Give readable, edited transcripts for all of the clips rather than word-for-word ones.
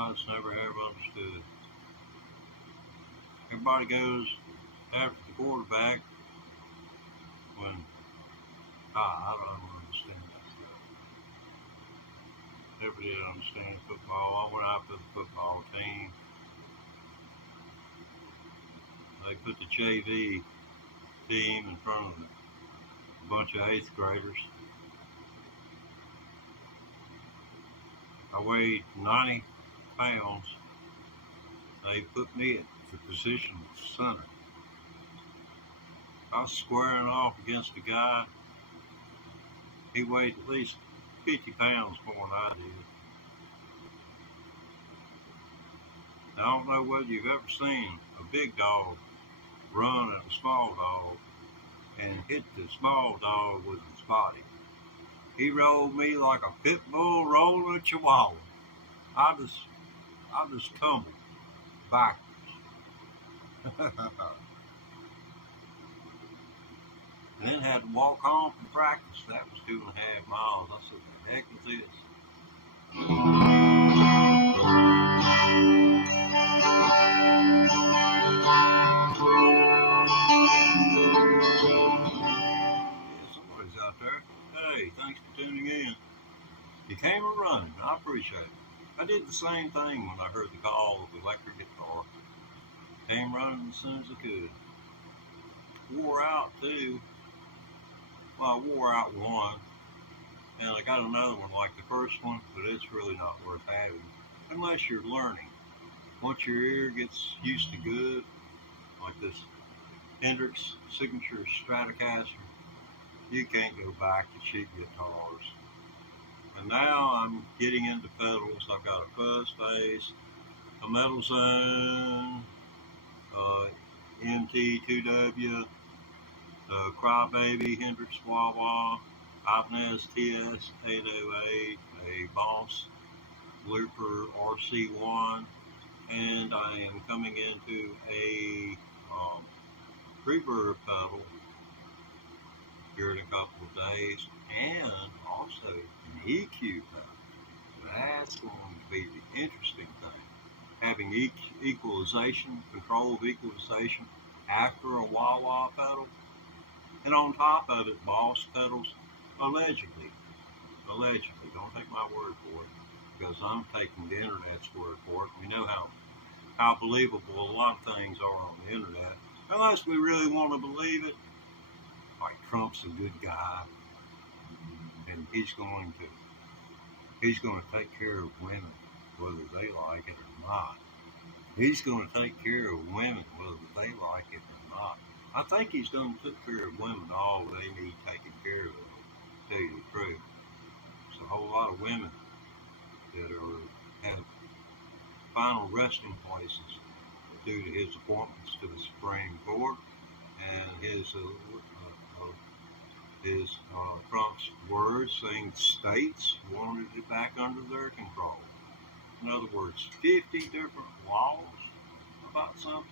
I just never have understood. Everybody goes after the quarterback when I don't understand that stuff. Never did understand football. I went out for the football team. They put the JV team in front of a bunch of 8th graders. I weighed 90 pounds. They put me at the position of center. I was squaring off against a guy. He weighed at least 50 pounds more than I did. Now, I don't know whether you've ever seen a big dog run at a small dog and hit the small dog with his body. He rolled me like a pit bull rolling a chihuahua. I just tumbled backwards. And then had to walk home from practice. That was 2.5 miles. I said, the heck is this? Yeah, somebody's out there. Hey, thanks for tuning in. You came a running. I appreciate it. I did the same thing when I heard the call of the electric guitar. Came running as soon as I could. Wore out too. Well, I wore out one, and I got another one like the first one, but it's really not worth having unless you're learning. Once your ear gets used to good, like this Hendrix Signature Stratocaster, you can't go back to cheap guitars. And now I'm getting into pedals. I've got a Fuzz Face, a Metal Zone, MT2W, the Crybaby Hendrix Wah Wah, Ibanez TS808, a Boss Looper RC1, and I am coming into a reverb pedal here in a couple of days, and also an EQ pedal. That's going to be the interesting thing. Having equalization, control of equalization after a wah wah pedal, and on top of it, Boss pedals, allegedly, don't take my word for it, because I'm taking the internet's word for it. We know how believable a lot of things are on the internet, unless we really want to believe it. Like Trump's a good guy, and he's going to take care of women whether they like it or not. He's going to take care of women whether they like it or not. I think he's done took care of women all they need taken care of, to tell you the truth. There's a whole lot of women that have final resting places due to his appointments to the Supreme Court and his Trump's words saying states wanted it back under their control. In other words, 50 different laws about something.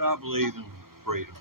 I believe in freedom.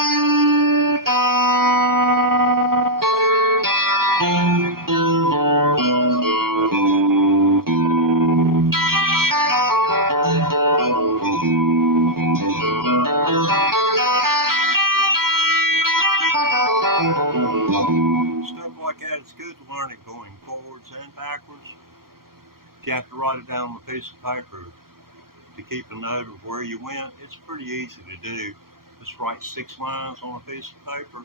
Stuff like that, it's good to learn it going forwards and backwards. You have to write it down on a piece of paper to keep a note of where you went. It's pretty easy to do. Just write 6 lines on a piece of paper.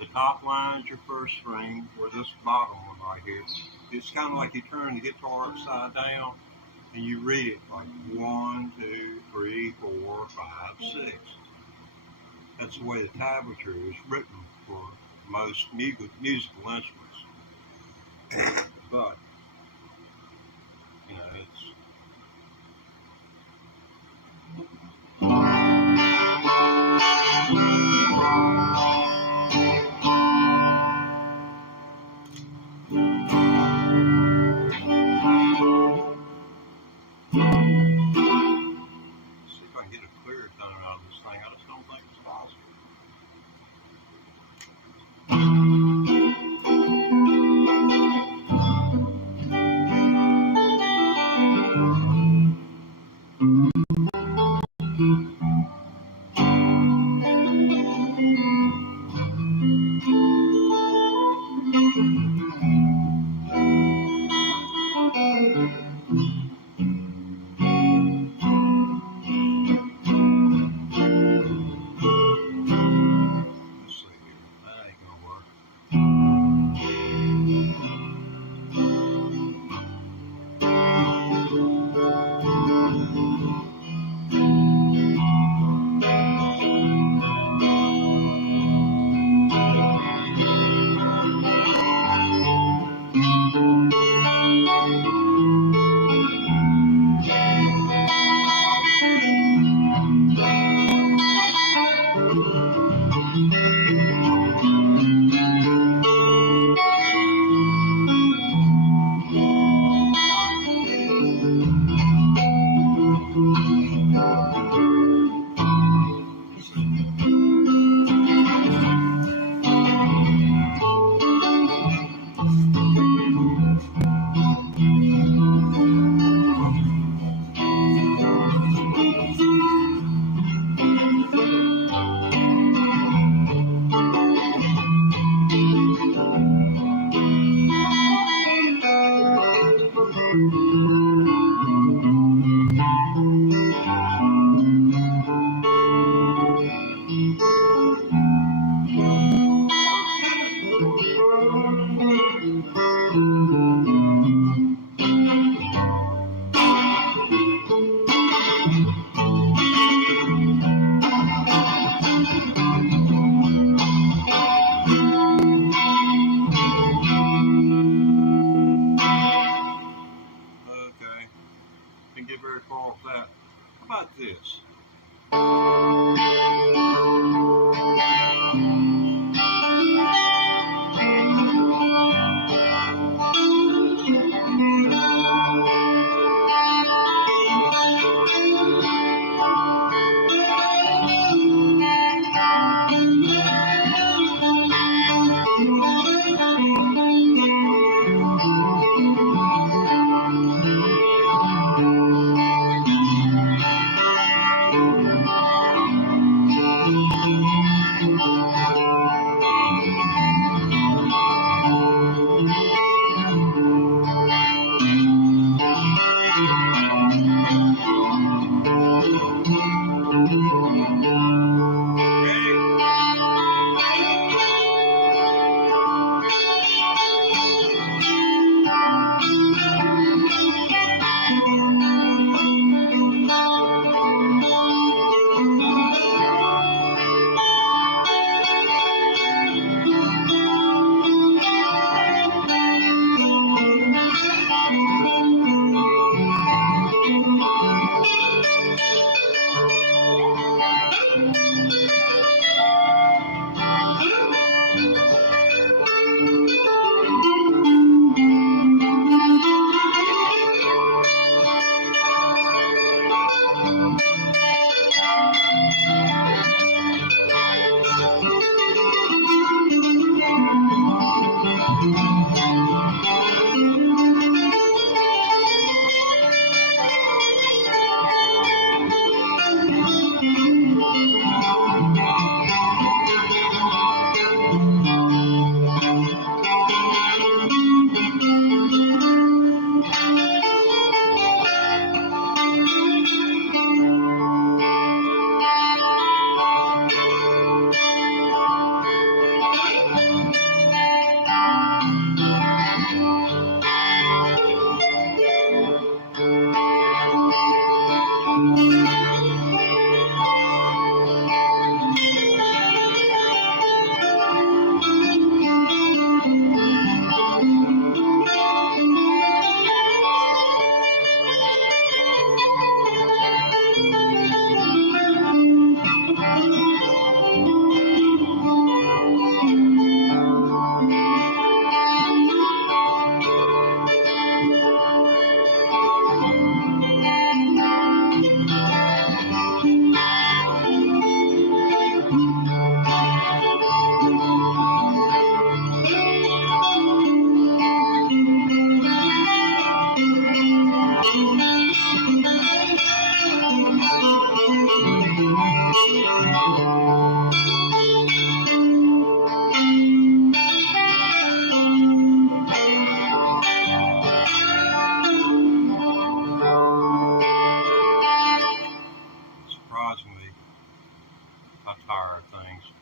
The top line's your first string, or this bottom one right here. It's kind of like you turn the guitar upside down and you read it like 1, 2, 3, 4, 5, 6. That's the way the tablature is written for most musical instruments. But, you know, it's see if I can get a clear tone out of this thing. I just don't think it's possible.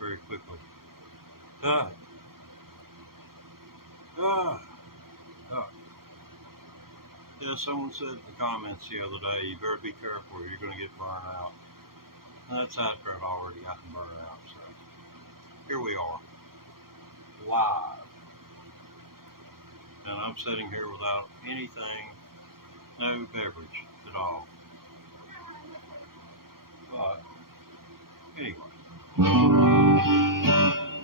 very quickly. Ah, ah, ah. Yeah, someone said in the comments the other day, you better be careful or you're going to get burned out. And that's after I've already gotten burned out. So here we are, live. And I'm sitting here without anything, no beverage at all. But anyway,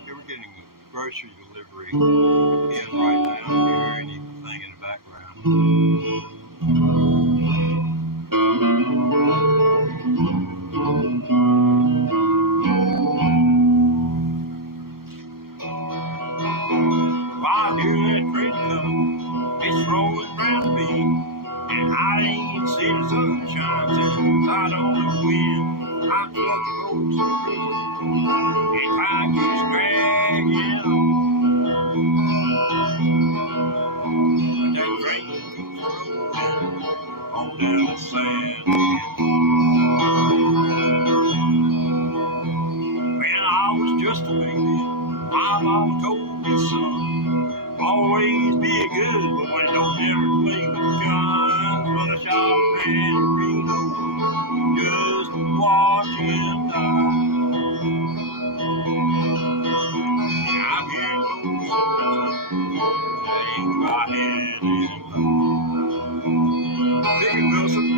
here we're getting grocery delivery in right now. You hear anything in the background? While you're that train coming, it's rolling round me, and I ain't seen the sunshine since I don't know when. I'm stuck to go to prison, and time keeps dragging on. But that train keeps rolling on down the sand. When I was just a baby, my mom told me, son, always be good, but when don't never play with guns. When a shot man Reno, just watch him die. I'm getting close, hang my head and die. Big Wilson.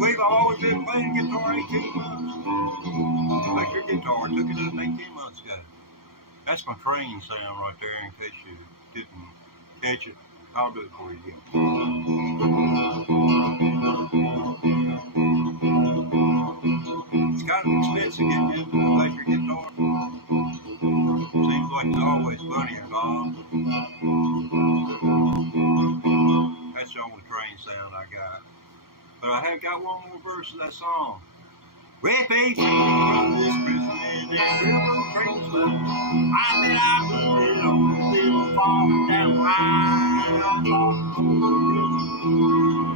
We've always been playing guitar 18 months. Electric guitar, took it up 18 months ago. That's my train sound right there, in case you didn't catch it. I'll do it for you again. It's kind of expensive getting into an electric guitar. Seems like it's always funny or not. That's the only train sound I got. But I have got one more verse of that song. Refuge from this prison and that river train's love. I bet I put it on the little farm down right.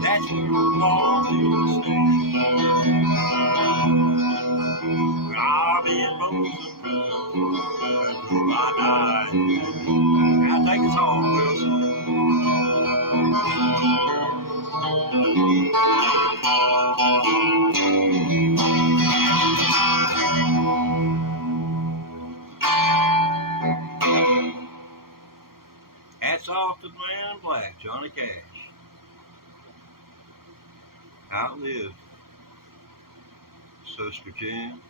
That's where we're going to stay. I'll be in Folsom Prison until I die. Now take us home, Wilson. Hats off to the man in black, Johnny Cash. Outlived Sister Jean.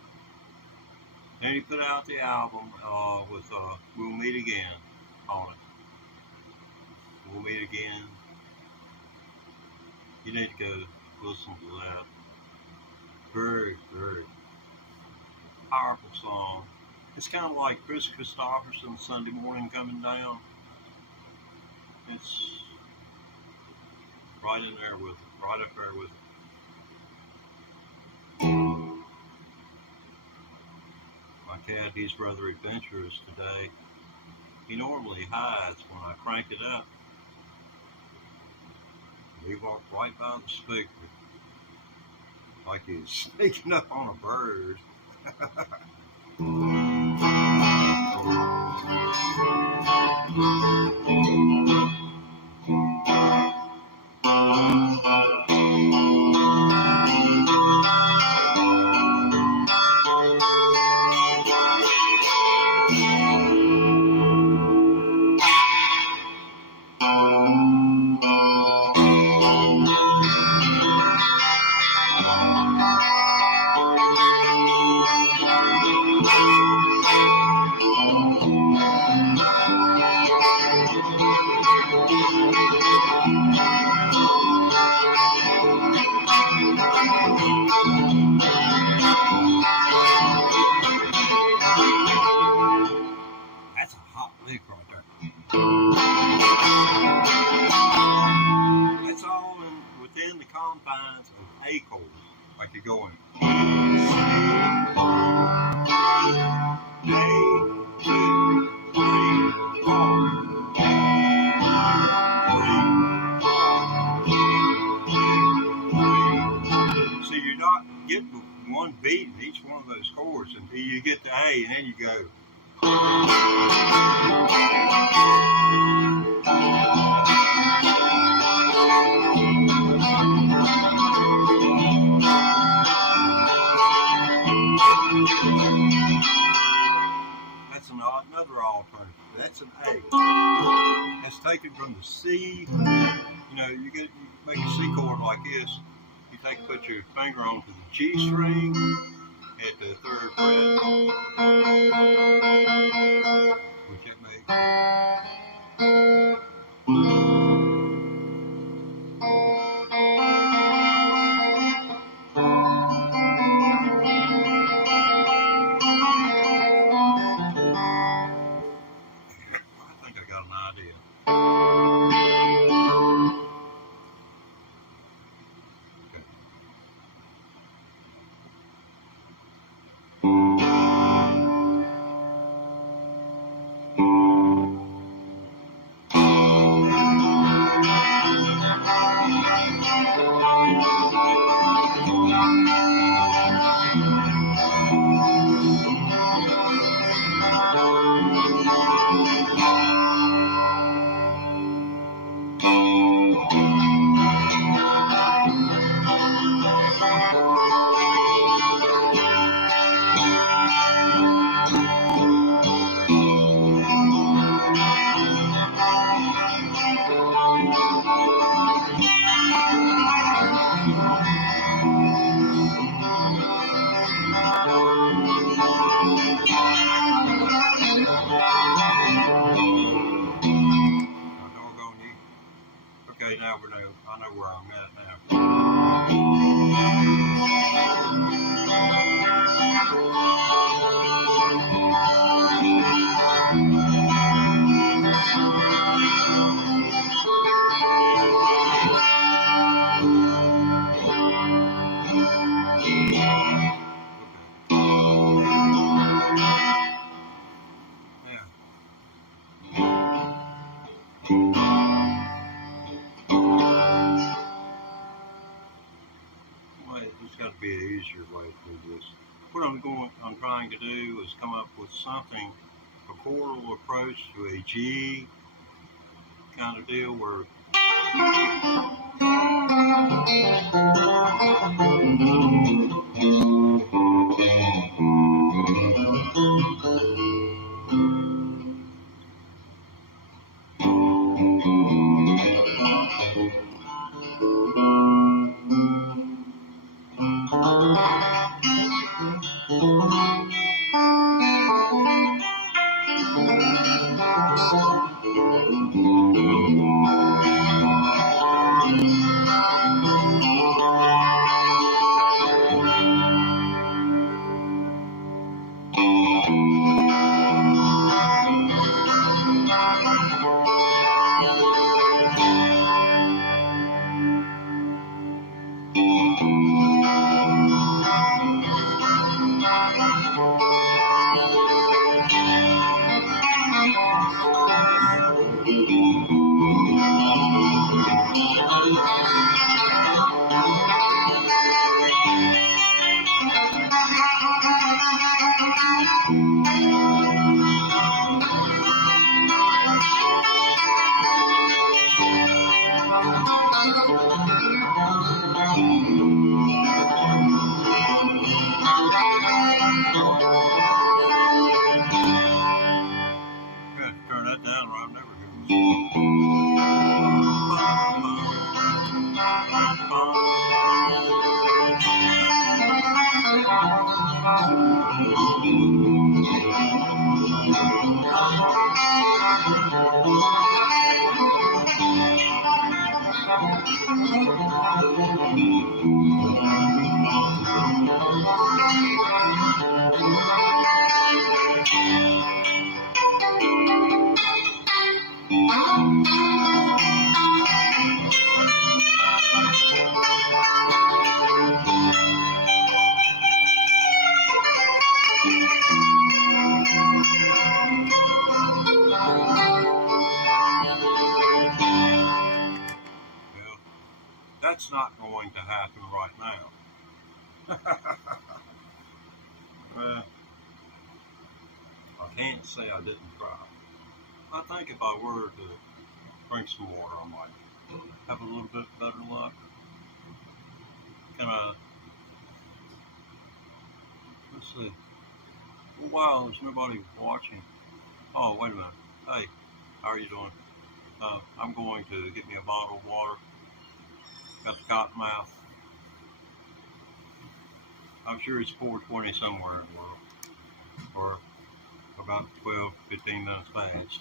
And he put out the album with We'll Meet Again on it. We'll Meet Again. You need to go listen to that. Very, very powerful song. It's kind of like Chris Christopherson, Sunday Morning Coming Down. It's right in there with it, right up there with it. My cat, he's rather adventurous today. He normally hides when I crank it up. He walked right by the speaker. like he's sneaking up on a bird. That's a hot lick right there. That's all within the confines of A chords. Like you're going C, A, 2, 3, 4. So you're not getting one beat in each one of those chords until you get to A, and then you go. That's another alternative. That's an A. That's taken from the C. You know, you make a C chord like this. You put your finger onto the G string at the 3rd fret, which that makes. Okay, now I know where I'm at now. There's got to be an easier way to do this. What I'm trying to do is come up with something, a chordal approach to a G kind of deal where Turn that down or I've never heard this. Well, that's not going to happen right now. Well, I can't say I didn't try. I think if I were to drink some water, I might have a little bit better luck. Can I? Let's see. Well, wow, there's nobody watching. Oh, wait a minute. Hey, how are you doing? I'm going to get me a bottle of water. Got the cotton mouth. I'm sure it's 4:20 somewhere in the world. Or about 12, 15 minutes past.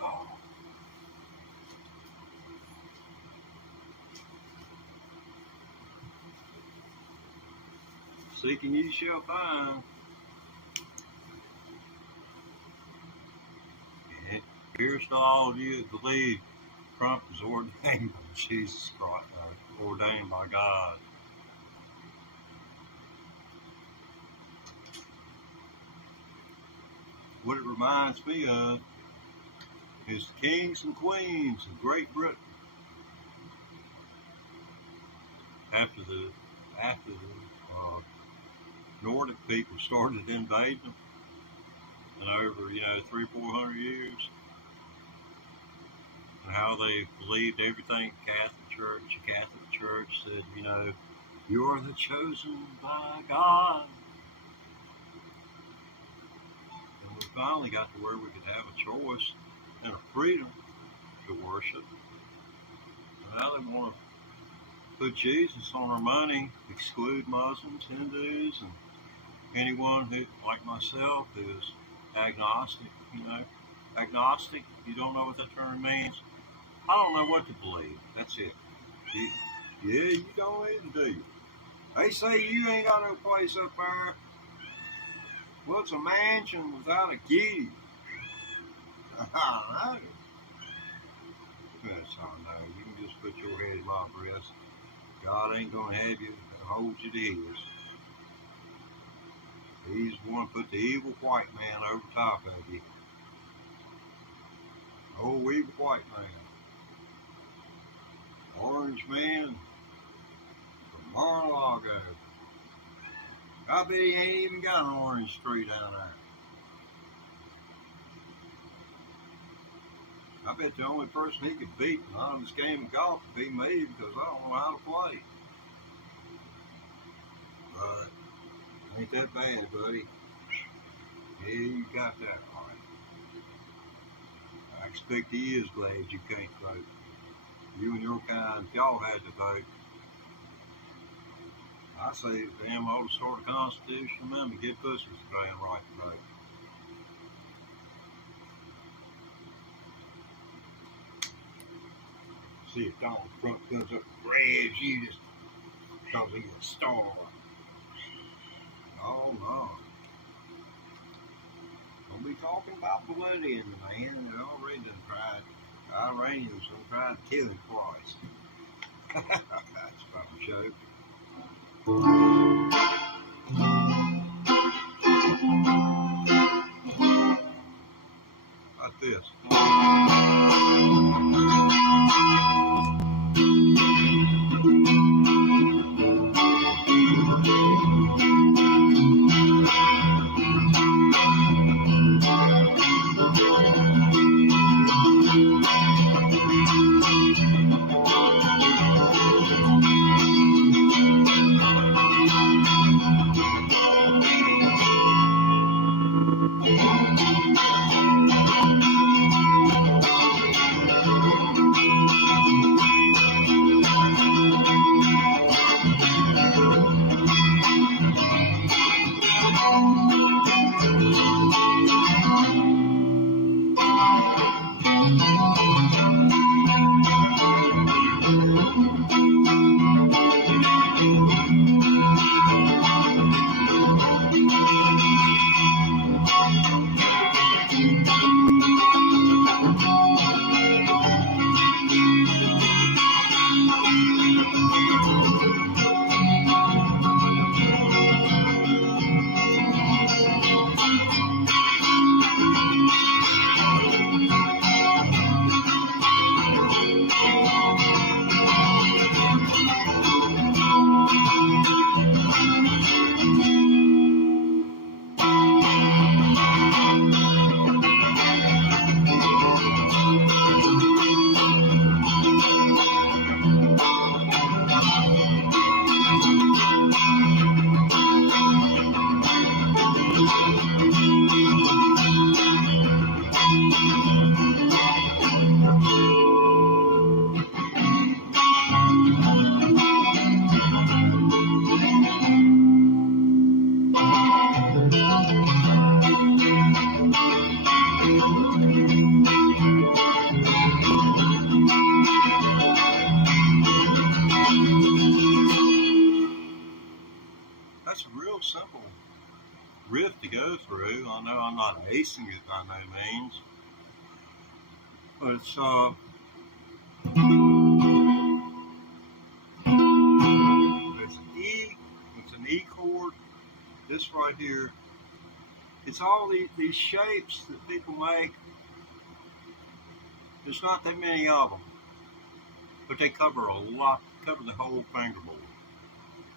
Oh. Seeking ye shall find. And here's to all of you that believe Trump is ordained by Jesus Christ, ordained by God. What it reminds me of is the kings and queens of Great Britain. After the Nordic people started invading them, and over 300-400 years, and how they believed everything Catholic Church said, you're the chosen by God. And we finally got to where we could have a choice and a freedom to worship. And now they want to put Jesus on our money, exclude Muslims, Hindus, and anyone who, like myself, who is agnostic. Agnostic, you don't know what that term means. I don't know what to believe. That's it. You don't even, do you? They say you ain't got no place up there. Well, it's a mansion without a key. I know. Yes, I know. You can just put your head in my breast. God ain't going to have you hold you to his. He's the one who put the evil white man over top of you. Oh, evil white man. Orange man from Mar-a-Lago. I bet he ain't even got an orange tree down there. I bet the only person he could beat on this game of golf would be me, because I don't know how to play. But ain't that bad, buddy. Yeah, you got that right. I expect he is glad you can't vote. You and your kind, if y'all had to vote, I say damn ought to start a constitutional amendment, get pussies the damn right to vote. See if Donald Trump comes up and grabs you just because he's a star. Oh no. Don't be talking about blood in the man. They already done tried. Iranians have tried to kill him twice. That's a fun joke. Like this. That's a real simple riff to go through. I know I'm not acing it by no means, but it's an E chord. This right here. It's all these shapes that people make. There's not that many of them, but they cover a lot, cover the whole fingerboard.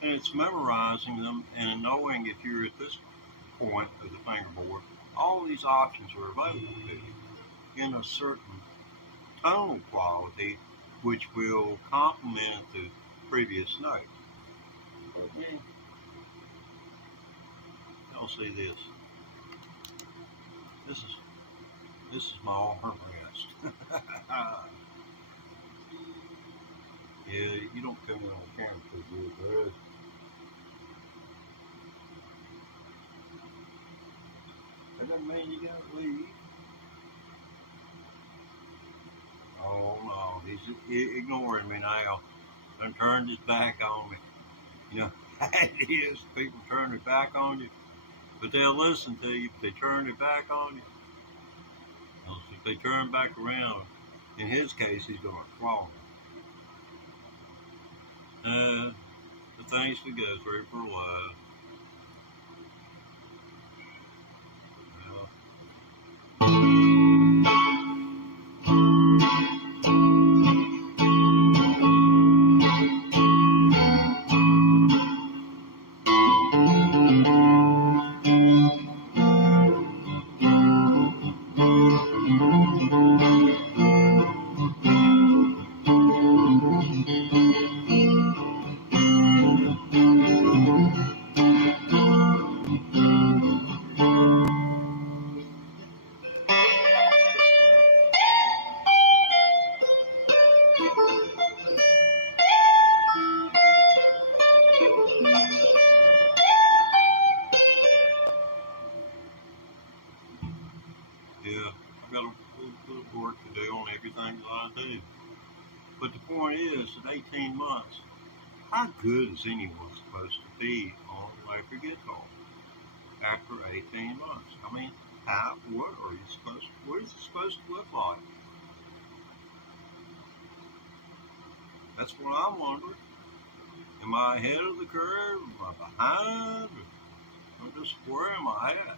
And it's memorizing them and knowing if you're at this point of the fingerboard, all these options are available to you in a certain tonal quality, which will complement the previous note. Y'all see this? This is my arm rest. Yeah, you don't come in on camera too good, bud. That doesn't mean you gotta leave. Oh no, he's ignoring me now. And turned his back on me. You know, it is. People turn their back on you, but they'll listen to you if they turn their back on you. If they turn back around, in his case, he's going to claw me. The things we go through for a while. Yeah, I've got a little work to do on everything that I do. But the point is, at 18 months, how good is anyone supposed to be on an electric guitar after 18 months? I mean, what is it supposed to look like? That's what I'm wondering. Am I ahead of the curve? Am I behind? Or just where am I at?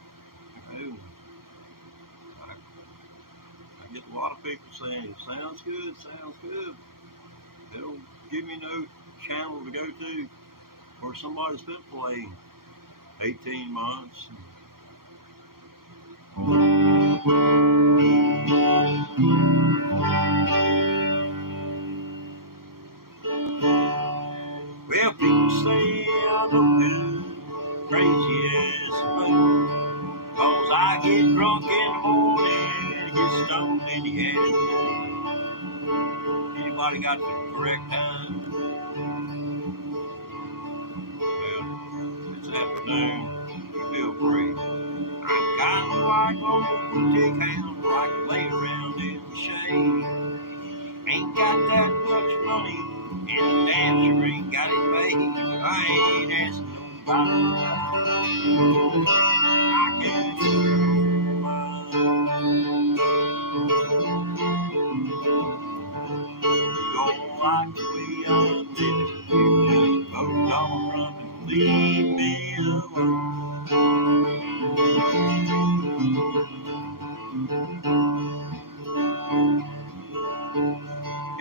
I get a lot of people saying, it sounds good, sounds good. They don't give me no channel to go to where somebody's been playing 18 months. Well, people say I look good, crazy as fuck, 'cause I get drunk in the morning and get stoned in the afternoon. Anybody got the correct time? Well, it's afternoon, you feel free. I'm kinda like old boutique hound, like to lay around in the shade. Ain't got that much money, and the dancer ain't got it made, but I ain't asking nobody. I can do mine. You don't like the way I'm living, you just vote on Trump and leave me alone.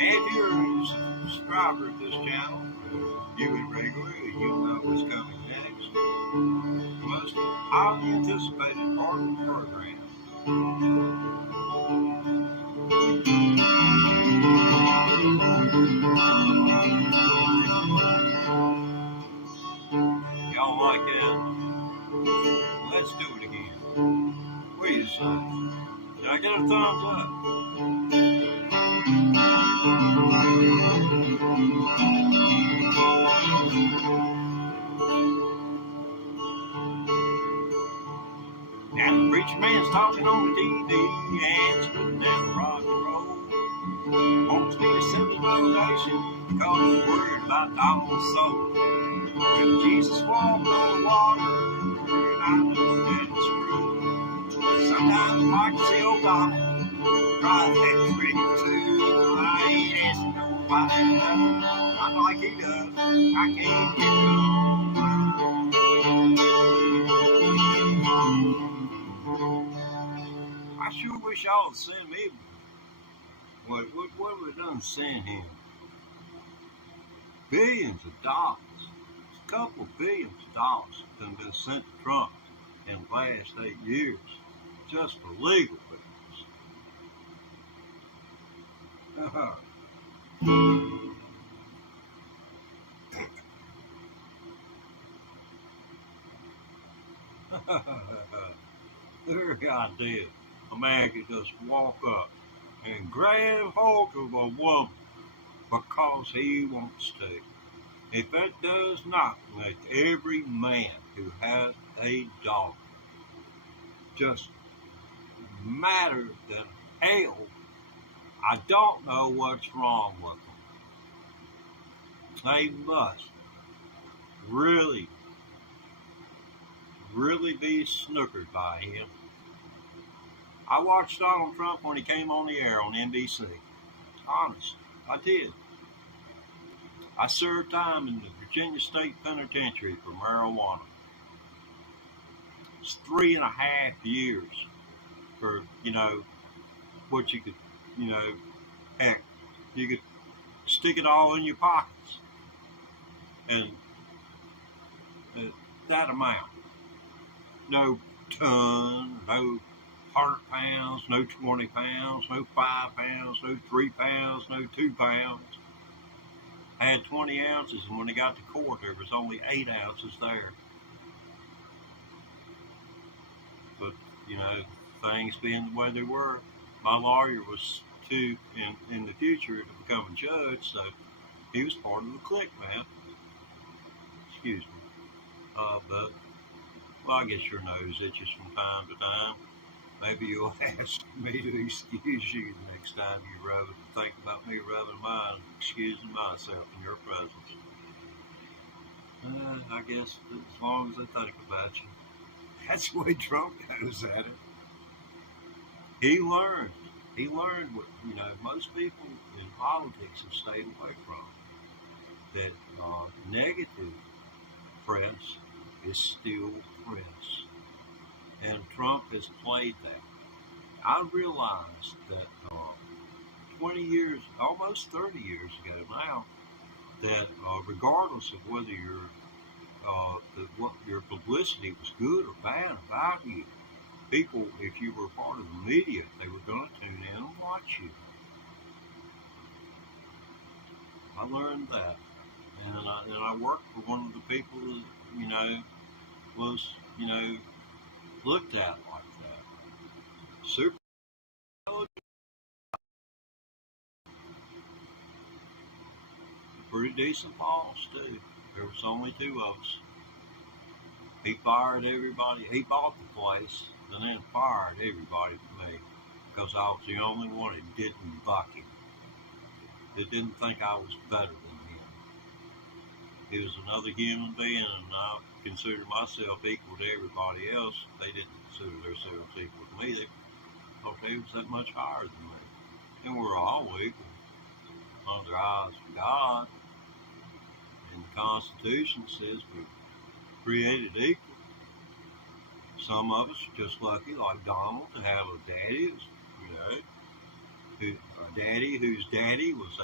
If you're a subscriber to this channel, you and regular, you'll know what's coming next. The most highly anticipated part of the program. Y'all like that? Let's do it again. What do you say? Did I get a thumbs up? Now the preacher man's talking on the TV and spitting down rock and roll. Wants me to send the revelation because he's worried about Donald's soul. When Jesus walked on the water, and I know that it's true. Sometimes I like to see old Donald drive that trick too. I ain't asking nobody nothing, not like he does. I can't get no. I sure wish y'all would send me. What have we done send him? Billions of dollars. A couple of billions of dollars have been sent to Trump in the last 8 years just for legal things. Their idea. A man could just walk up and grab hold of a woman because he wants to. If that does not make every man who has a dog just madder than hell, I don't know what's wrong with them. They must really be snookered by him. I watched Donald Trump when he came on the air on NBC. Honest, I did. I served time in the Virginia State Penitentiary for marijuana. It's 3.5 years for, what you could, heck, you could stick it all in your pockets. And that amount. No ton, no 100 pounds, no 20 pounds, no 5 pounds, no 3 pounds, no 2 pounds. I had 20 ounces, and when they got to court, there was only 8 ounces there. But, things being the way they were, my lawyer was too, in the future, to become a judge, so he was part of the clique, man. Excuse me. But, well, I guess your nose itches from time to time. Maybe you'll ask me to excuse you the next time you rub it, and think about me rubbing mine, excusing myself in your presence. I guess as long as they think about you. That's the way Trump goes at it. He learned what, most people in politics have stayed away from. That negative press is still press. And Trump has played that. I realized that 20 years, almost 30 years ago now, that regardless of whether what your publicity was good or bad about you, people, if you were part of the media, they were going to tune in and watch you. I learned that, and I worked for one of the people that was looked at like that. Super intelligent. Pretty decent boss too. There was only 2 of us. He fired everybody. He bought the place and then fired everybody but me because I was the only one that didn't buck him. That didn't think I was better than him. He was another human being, and I considered myself equal to everybody else. They didn't consider themselves equal to me. They thought they was that much higher than me. And we're all equal under the eyes of God. And the Constitution says we're created equal. Some of us are just lucky, like Donald, to have a daddy, whose daddy was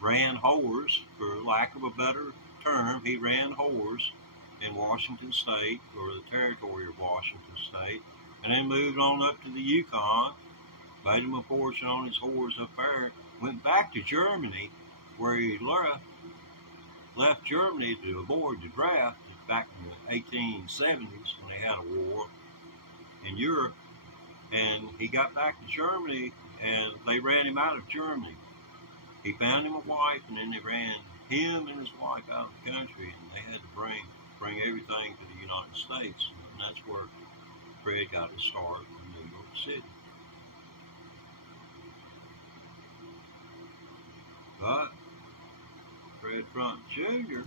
ran whores, for lack of a better term. He ran whores in Washington State, or the territory of Washington State, and then moved on up to the Yukon, made him a fortune on his whores up there, went back to Germany, where he left Germany to avoid the draft, back in the 1870s when they had a war in Europe. And he got back to Germany, and they ran him out of Germany. He found him a wife, and then they ran him and his wife out of the country, and they had to bring everything to the United States. And that's where Fred got his start in New York City. But Fred Front Jr.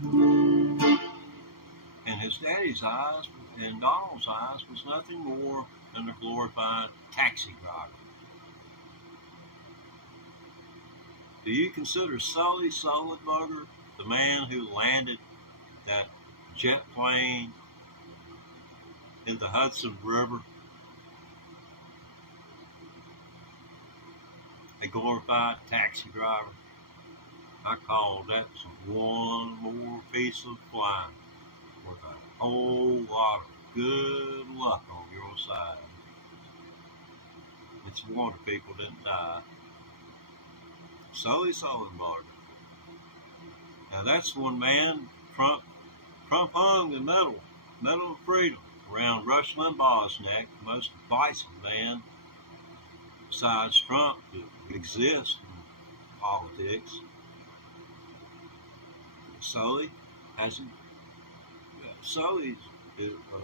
in his daddy's eyes and Donald's eyes was nothing more than a glorified taxi driver. Do you consider Sully Sullenberger the man who landed that jet plane in the Hudson River a glorified taxi driver? I call that one more piece of flying with a whole lot of good luck on your side. It's a wonder people didn't die. Sully Sullenberger. Now that's one man. Trump hung the Medal of Freedom around Rush Limbaugh's neck, the most divisive man besides Trump to exist in politics. Sully hasn't. Sully's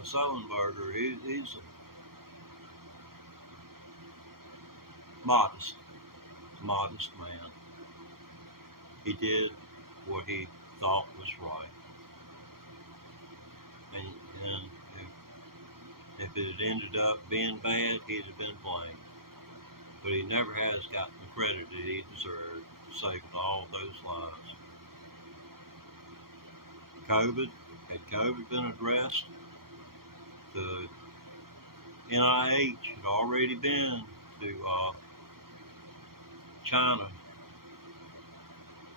Sullenberger. He's a modest man. He did what he thought was right, and if it had ended up being bad, he'd have been blamed. But he never has gotten the credit that he deserved for saving all those lives. Had COVID been addressed, the NIH had already been to China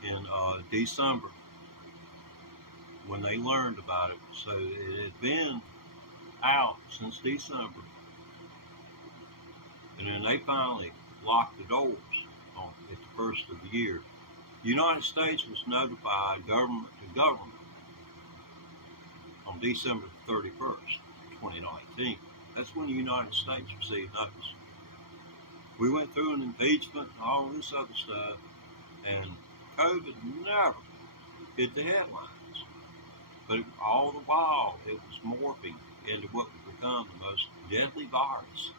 in December when they learned about it. So it had been out since December. And then they finally locked the doors at the first of the year. The United States was notified government to government on December 31st, 2019. That's when the United States received notice. We went through an impeachment and all this other stuff, and COVID never hit the headlines. But all the while, it was morphing into what would become the most deadly virus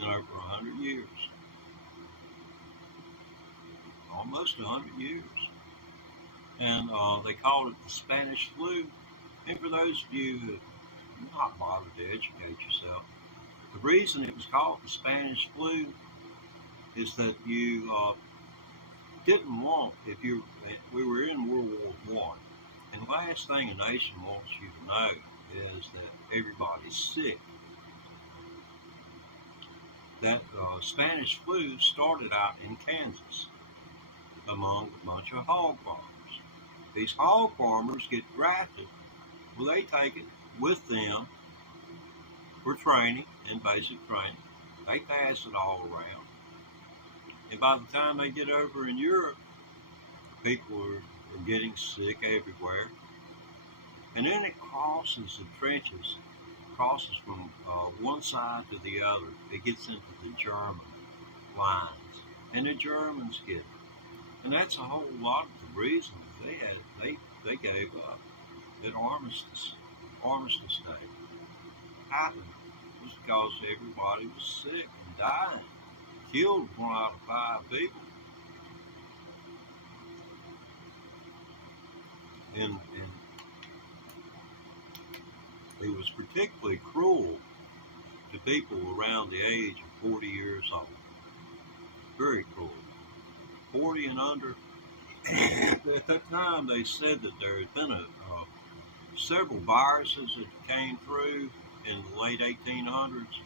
in over 100 years. Almost 100 years. And they called it the Spanish flu. And for those of you who have not bothered to educate yourself, the reason it was called the Spanish flu is that you didn't want, we were in World War I, and the last thing a nation wants you to know is that everybody's sick. That Spanish flu started out in Kansas among a bunch of hog farmers. These hog farmers get drafted. Well, they take it with them for training and basic training. They pass it all around. And by the time they get over in Europe, people are getting sick everywhere. And then it crosses the trenches, crosses from one side to the other. It gets into the German lines. And the Germans get it. And that's a whole lot of the reasons they gave up. That Armistice Day happened was because everybody was sick and dying, killed 1 out of 5 people. And it was particularly cruel to people around the age of 40 years old. Very cruel. 40 and under. At that time, they said that there had been several viruses that came through in the late 1800s,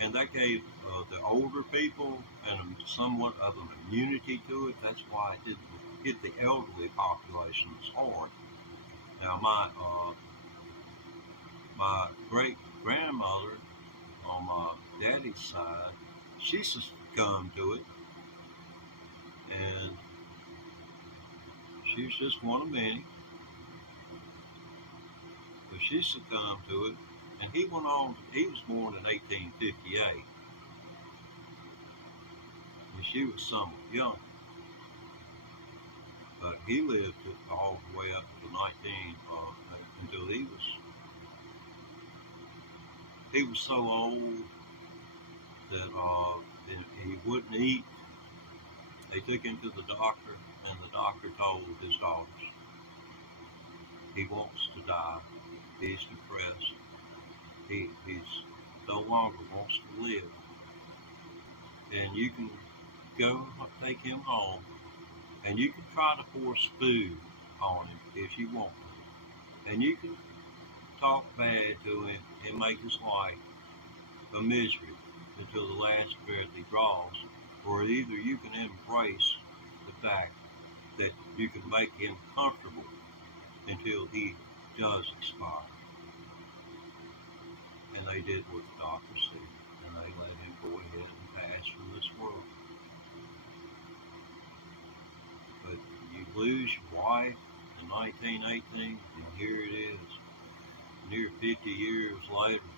and that gave the older people and somewhat of an immunity to it. That's why it didn't hit the elderly population as hard. Now, my great-grandmother on my daddy's side, she succumbed to it, and she was just one of many. but she succumbed to it, and he went on. He was born in 1858, and she was somewhat young. But he lived all the way up to 19 until he was so old that he wouldn't eat. They took him to the doctor, and the doctor told his daughters, he wants to die. He's depressed. He's no longer wants to live. And you can go take him home, and you can try to force food on him if you want to. And you can talk bad to him and make his life a misery until the last breath he draws. Or either you can embrace the fact that you can make him comfortable until he does expire. And they did what the doctor said, and they let him go ahead and pass from this world. But you lose your wife in 1918, and here it is, near 50 years later.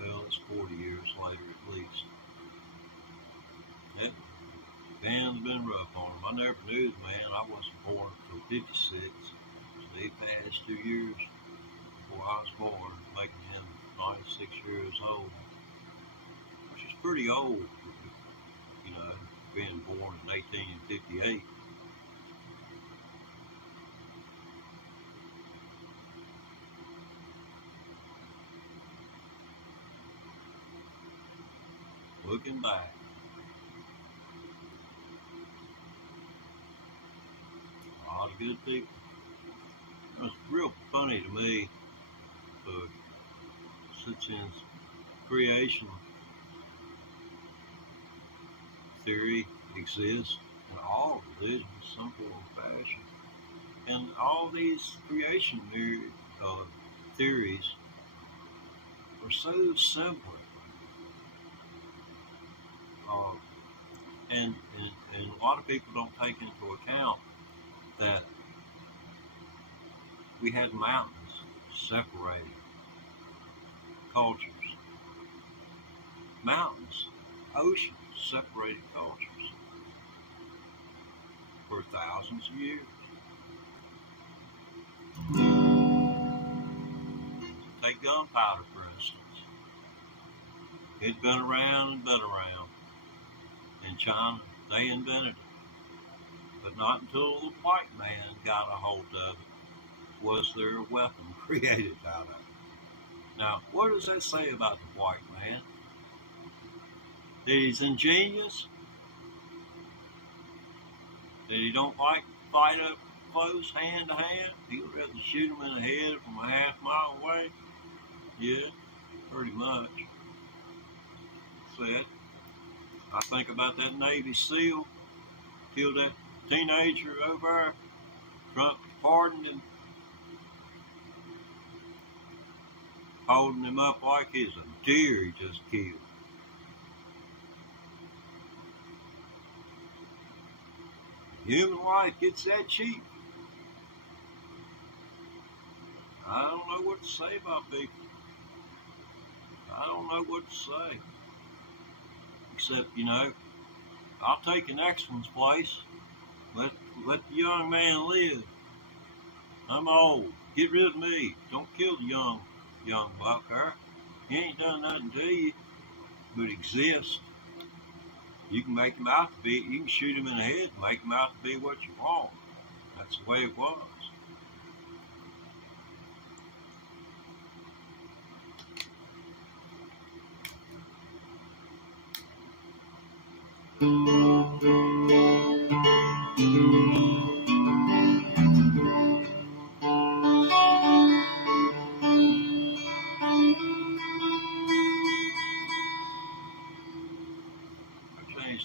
Well, it's 40 years later at least. That man's been rough on him. I never knew the man. I wasn't born until 56. So he passed 2 years before I was born, making him 96 years old, which is pretty old, being born in 1858. Looking back, a lot of good people. It's real funny to me, since creation theory exists in all religions, some form or fashion, and all these creation theories are so simple. And a lot of people don't take into account that we had mountains separating cultures. Mountains, oceans separated cultures for thousands of years. Take gunpowder, for instance. It's been around and been around. In China, they invented it. But not until the white man got a hold of it was there a weapon created out of it. Now, what does that say about the white man? That he's ingenious? That he don't like to fight up close, hand to hand? He'd rather shoot him in the head from a half-mile away? Yeah, pretty much. Said, I think about that Navy SEAL, killed that teenager over there. Trump pardoned him, holding him up like he's a deer he just killed. Human life gets that cheap. I don't know what to say about people. I don't know what to say. Except, I'll take the next one's place. Let the young man live. I'm old. Get rid of me. Don't kill the young buck there. He ain't done nothing to you but exist. You can make him out to be, you can shoot him in the head and make him out to be what you want. That's the way it was.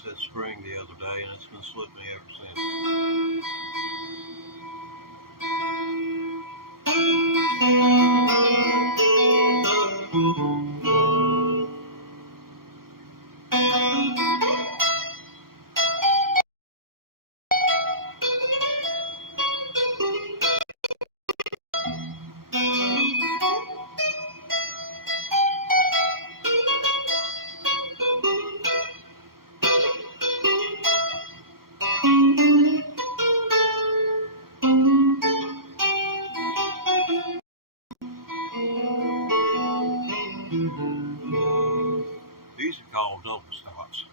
That spring the other day, and it's been slipping me ever since. call double stops.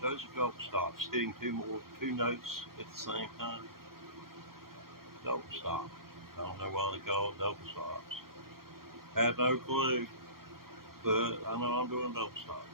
Those are double stops, hitting two notes at the same time. Double stop. I don't know why they call it double stops. Had no clue, but I know I'm doing double stop.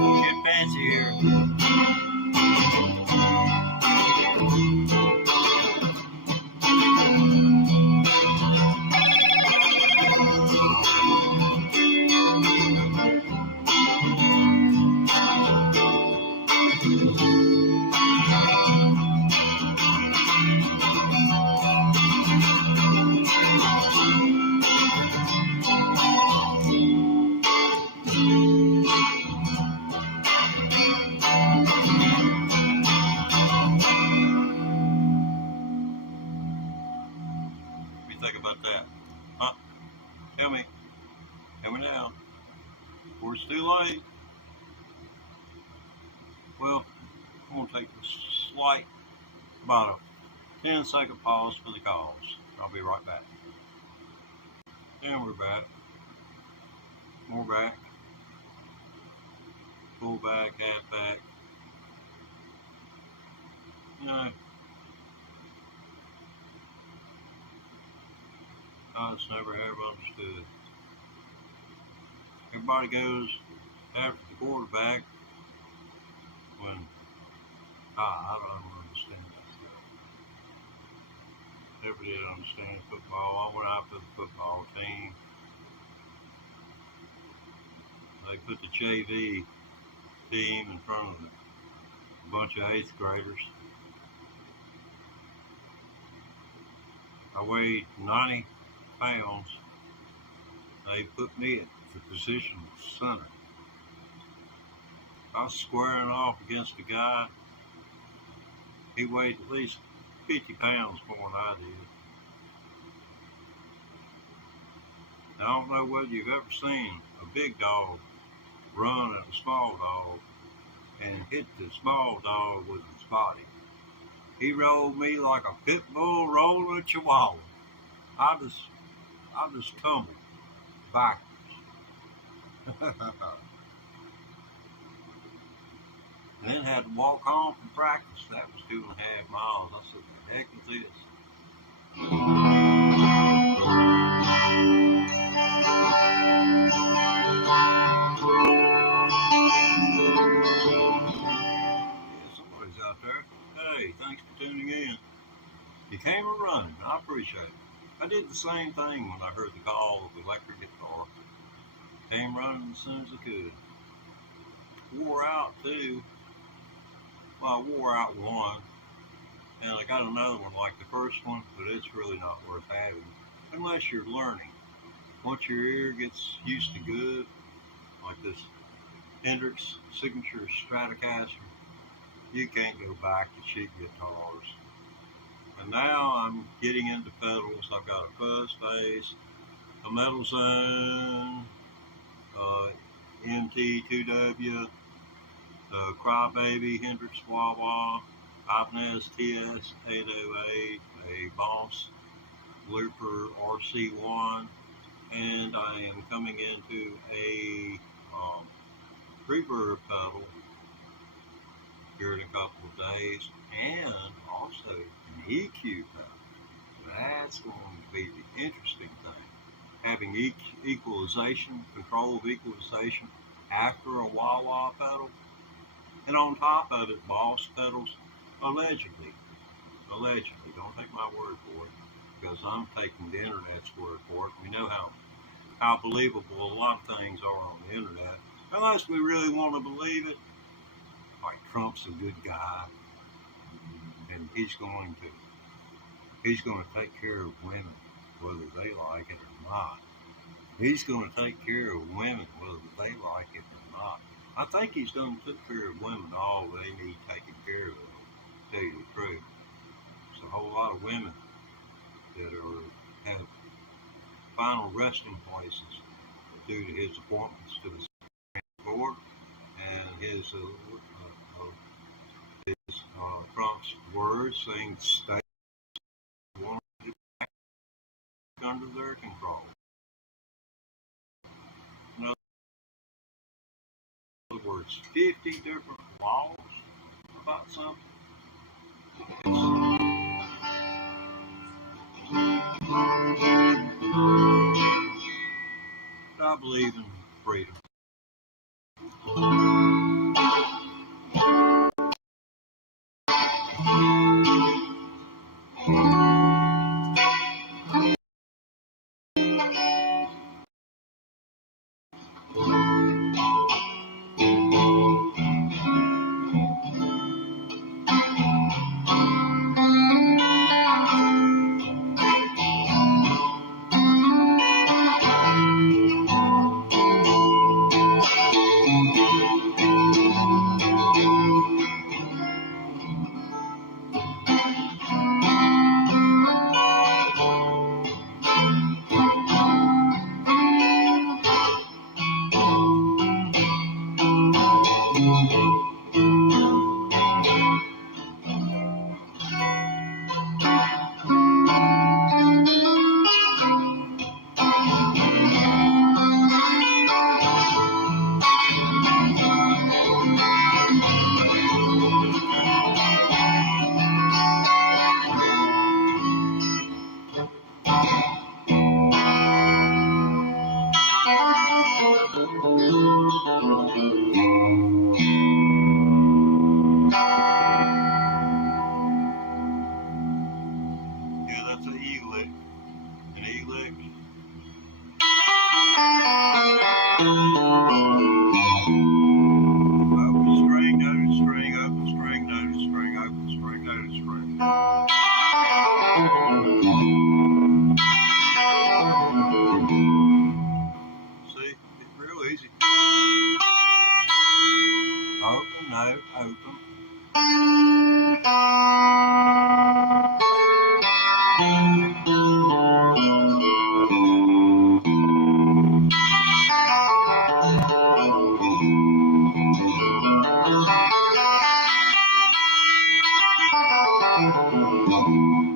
Get fancy here. Think about that. Huh? Tell me now. Before it's too late. Well, I'm going to take a slight, about a 10-second pause for the calls. I'll be right back. And we're back. More back. Full back, half back. You know, I just never have understood. Everybody goes after the quarterback when I don't understand that stuff. Never did understand football. I went out for the football team. They put the JV team in front of a bunch of 8th graders. I weighed 90 pounds. They put me at the position of center. I was squaring off against a guy. He weighed at least 50 pounds more than I did. Now, I don't know whether you've ever seen a big dog run at a small dog and hit the small dog with his body. He rolled me like a pit bull rolling a chihuahua. I just tumbled backwards. And then had to walk home from practice. That was 2.5 miles. I said, the heck is this? Yeah, somebody's out there. Hey, thanks for tuning in. You came a running. I appreciate it. I did the same thing when I heard the call of the electric guitar. Came running as soon as I could. Wore out too. Well, I wore out one, and I got another one like the first one, but it's really not worth having unless you're learning. Once your ear gets used to good, like this Hendrix Signature Stratocaster, you can't go back to cheap guitars. And now I'm getting into pedals. I've got a fuzz face, a Metal Zone, MT2W, the Crybaby Hendrix Wah Wah, Ibanez TS808, a Boss Looper RC1, and I am coming into a reverb pedal here in a couple of days, and also an EQ pedal. That's going to be the interesting thing. Having equalization, control of equalization after a wah wah pedal, and on top of it, Boss pedals, allegedly, don't take my word for it, because I'm taking the internet's word for it. We know how believable a lot of things are on the internet, unless we really want to believe it. Like Trump's a good guy, and he's going to take care of women whether they like it or not. He's going to take care of women whether they like it or not. I think he's done took care of women all they need taken care of, to tell you the truth. There's a whole lot of women that have final resting places due to his appointments to the Supreme Court and his Trump's words saying states want to get back under their control. In other words, 50 different laws about something. I believe in freedom. Yeah, that's an E-lick. An E-lick. Open string, noted string, open string, noted string, open string, noted string. See, it's real easy. Open, note, open.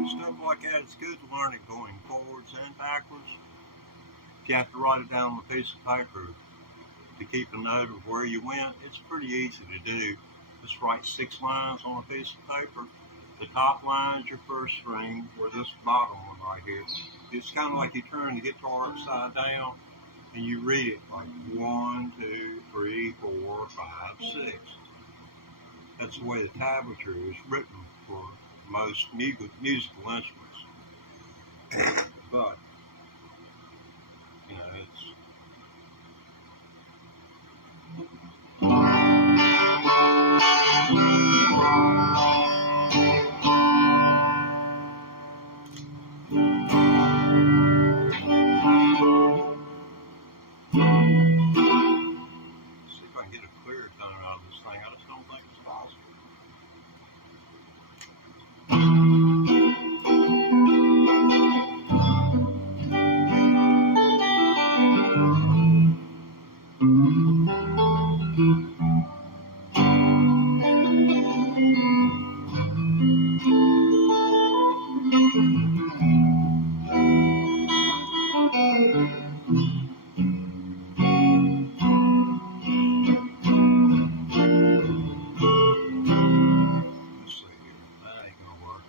Stuff like that, it's good to learn it going forwards and backwards. If you have to write it down on a piece of paper to keep a note of where you went, it's pretty easy to do. Just write 6 lines on a piece of paper. The top line is your first string, or this bottom one right here. It's kind of like you turn the guitar upside down and you read it like 1, 2, 3, 4, 5, 6. That's the way the tablature is written for most musical instruments. But See if I can get a clear tone out of this thing. I just don't think it's possible. Let's see here. That ain't gonna work.